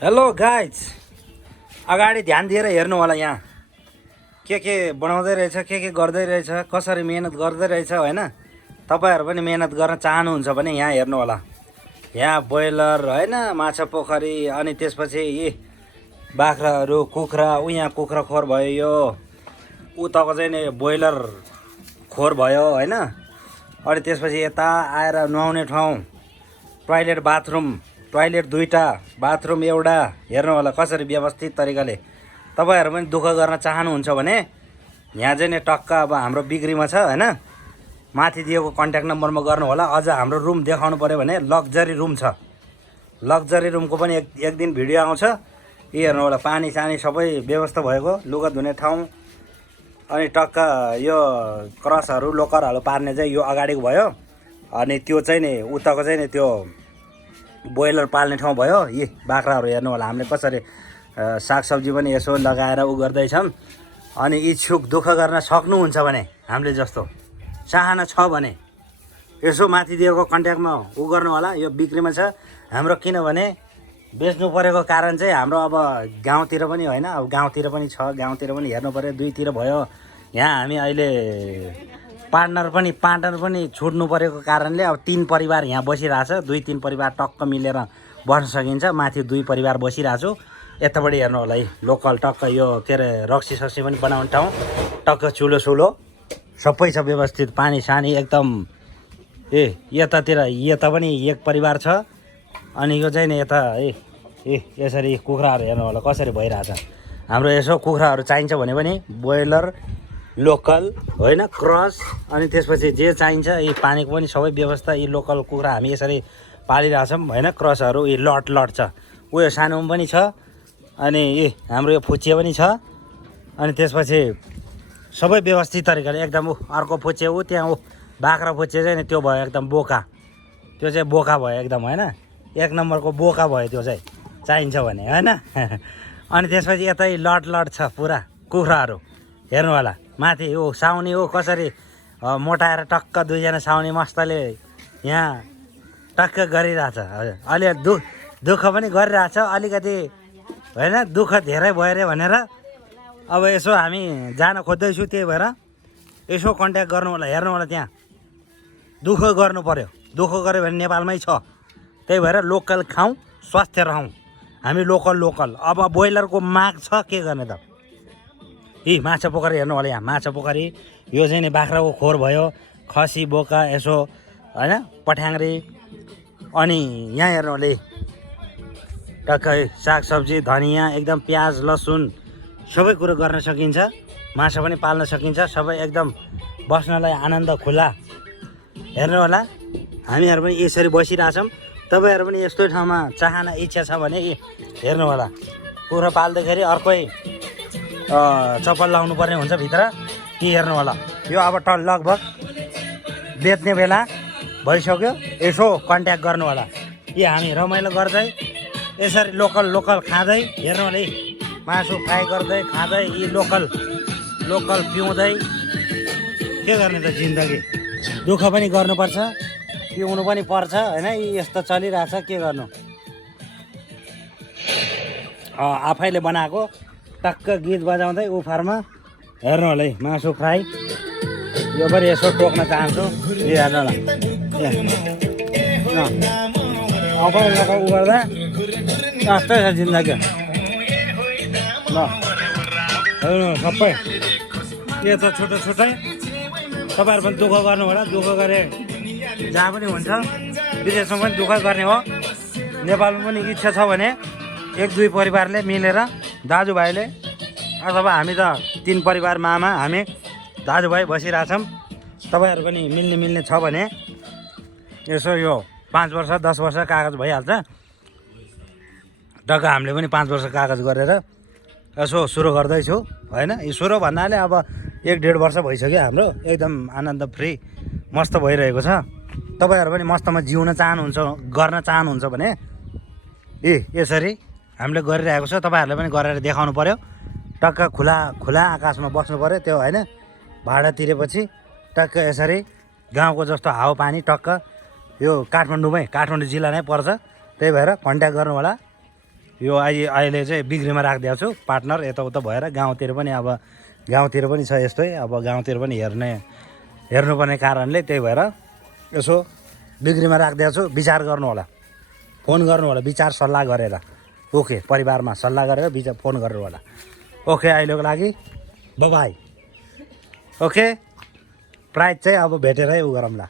Hello guys, अगाडि ध्यान दिएर हेर्नु होला। यहाँ के बनाउँदै रहेछ, के गर्दै रहेछ, कसरी मेहनत गर्दै रहेछ होइन। तपाईँहरू पनि मेहनत गर्न चाहनुहुन्छ भने यहाँ हेर्नु होला। यहाँ ब्रोइलर होइन, माछा पोखरी, अनि त्यसपछि यी बाख्राहरू, कुखुरा, यहाँ कुखुरा खोर भयो, यो उताको चाहिँ नि ब्रोइलर खोर भयो होइन। अनि त्यसपछि यता आएर नुहाउने ठाउँ, टोइलेट दुईटा, बाथरुम एउटा। हेर्नु होला कसरी व्यवस्थित तरिकाले। तपाईँहरू पनि दुःख गर्न चाहनुहुन्छ भने यहाँ चाहिँ नि टक्क अब हाम्रो बिक्रीमा छ होइन। माथि दिएको कन्ट्याक्ट नम्बरमा गर्नु होला। अझ हाम्रो रुम देखाउनु पऱ्यो भने लग्जरी रुम छ। लग्जरी रुमको पनि एक दिन भिडियो आउँछ। यी हेर्नु होला, पानी सानी सबै व्यवस्था भएको, लुगा धुने ठाउँ। अनि टक्क यो क्रसहरू, लोकरहरू पार्ने चाहिँ यो अगाडिको भयो। अनि त्यो चाहिँ नि उताको चाहिँ नि त्यो ब्रोइलर पाल्ने ठाउँ भयो। यी बाख्राहरू हेर्नु होला हामीले कसरी सागसब्जी पनि यसो लगाएर उ गर्दैछौँ। अनि इच्छुक दुःख गर्न सक्नुहुन्छ भने, हामीले जस्तो चाहना छ भने यसो माथि दिएको कन्ट्याक्टमा उ गर्नु होला। यो बिक्रीमा छ हाम्रो। किनभने बेच्नु परेको कारण चाहिँ हाम्रो अब गाउँतिर पनि होइन, अब गाउँतिर पनि छ, गाउँतिर पनि हेर्नु पऱ्यो, दुईतिर भयो। यहाँ हामी अहिले पार्टनर पनि छुट्नु परेको कारणले अब 3 परिवार यहाँ बसिरहेछ। 2-3 परिवार टक्क मिलेर बस्न सकिन्छ। माथि 2 परिवार बसिरहेको छु। यतापट्टि हेर्नु होला है, लोकल टक्क यो के अरे रक्सी सक्सी पनि बनाउने ठाउँ, टक्क चुलो सबै छ व्यवस्थित। पानी सानी एकदम। यता पनि एक परिवार छ। अनि यो चाहिँ नि यता यसरी कुखुराहरू हेर्नु होला कसरी भइरहेछ। हाम्रो यसो कुखुराहरू चाहिन्छ भने पनि ब्रोइलर, लोकल होइन, क्रस, अनि त्यसपछि जे चाहिन्छ यी पानीको पनि सबै व्यवस्था। यी लोकल कुखुरा हामी यसरी पालिरहेछौँ होइन। क्रसहरू यी लट छ, उयो सानोमा पनि छ। अनि हाम्रो यो फुच्चे पनि छ। अनि त्यसपछि सबै व्यवस्थित तरिकाले एकदम। अर्को फुच्चे त्यहाँ बाख्रा फुच्चे चाहिँ नि त्यो भयो एकदम बोका। त्यो चाहिँ बोका भयो एकदम होइन, 1 नम्बरको बोका भयो त्यो चाहिँ, चाहिन्छ भने होइन। अनि त्यसपछि यतै लट छ पुरा कुखुराहरू हेर्नु होला। माथि साउनी कसरी मोटाएर टक्क 2जना साउनी मस्तले यहाँ टक्क गरिरहेछ। अलि दुःख पनि गरिरहेछ अलिकति होइन। दुःख धेरै भयो अरे भनेर अब यसो हामी जान खोज्दैछु। त्यही भएर यसो कन्ट्याक्ट गर्नु होला। हेर्नु होला, त्यहाँ दुःख गर्नु पऱ्यो। दुःख गऱ्यो भने नेपालमै छ। त्यही भएर लोकल खाउँ, स्वास्थ्य रहौँ हामी। लोकल अब ब्रोइलरको माग छ, के गर्ने त। माछा पोखरी हेर्नु होला। यहाँ माछा पोखरी, यो चाहिँ नि बाख्राको खोर भयो, खसी, बोका यसो होइन, पठ्याङ्ग्री। अनि यहाँ हेर्नु होला टक्कै सागसब्जी, धनियाँ, एकदम प्याज, लसुन सबै कुरो गर्न सकिन्छ। माछा पनि पाल्न सकिन्छ। सबै एकदम बस्नलाई आनन्द खुला। हेर्नु होला, हामीहरू पनि यसरी बसिरहेछौँ। तपाईँहरू पनि यस्तो ठाउँमा चाहना इच्छा छ भने हेर्नु होला। कुखुरा पाल्दाखेरि अर्कै चप्पल लाउनु पर्ने हुन्छ भित्र। हेर्नु होला, यो अब लगभग बेच्ने बेला भइसक्यो। यसो कन्ट्याक्ट गर्नु होला। हामी रमाइलो गर्दै यसरी लोकल खाँदै हेर्नु होला। मासु फ्राई गर्दै खाँदै लोकल पिउँदै के गर्ने त। जिन्दगी दुःख पनि गर्नुपर्छ, पिउनु पनि पर्छ होइन। यस्तो चलिरहेछ, के गर्नु। आफैले बनाएको टक्क गीत बजाउँदै उफारमा हेर्नु होला। मासु फ्राई यो पनि यसो टोक्न चाहन्छु। हेर्नु होला, आफैले उ गर्दा यस्तै छ जिन्दगी। ल हेर्नु सबै यो त छुट्टै। तपाईँहरू पनि दुःख गर्नु होला। दुःख गरे जहाँ पनि हुन्छ। विदेशमा पनि दुःख गर्ने हो। नेपालमा पनि इच्छा छ भने 1-2 परिवारले मिलेर, दाजुभाइले, अथवा हामी त 3 परिवार, मामा, हामी दाजुभाइ बसिरहेछौँ। तपाईँहरू पनि मिल्ने छ भने यसो यो 5 वर्ष 10 वर्ष कागज भइहाल्छ। टक्क हामीले पनि 5 वर्ष कागज गरेर यसो सुरु गर्दैछु होइन। यो सुरु भन्नाले अब 1-1.5 वर्ष भइसक्यो हाम्रो। एकदम आनन्द फ्री मस्त भइरहेको छ। तपाईँहरू पनि मस्तमा जिउन गर्न चाहनुहुन्छ भने यसरी हामीले गरिरहेको छ। तपाईँहरूले पनि गरेर देखाउनु पऱ्यो। टक्क खुला आकाशमा बस्नु पऱ्यो त्यो होइन। भाडा तिरेपछि टक्क यसरी गाउँको जस्तो हावापानी टक्क यो काठमाडौँ जिल्ला नै पर्छ। त्यही भएर कन्ट्याक्ट गर्नु होला। यो अहिले चाहिँ बिक्रीमा राखिदिएको छु पार्टनर यताउता भएर गाउँतिर पनि अब गाउँतिर पनि छ यस्तै अब गाउँतिर पनि हेर्नुपर्ने कारणले त्यही भएर यसो बिक्रीमा राखिदिएको छु विचार गर्नु होला फोन गर्नु होला विचार सल्लाह गरेर ओके परिवारमा सल्लाह गरेर फोन गर्नु होला ओके अहिलेको लागि बाई ओके प्राइस चाहिँ अब भेटेरै उ गरौँला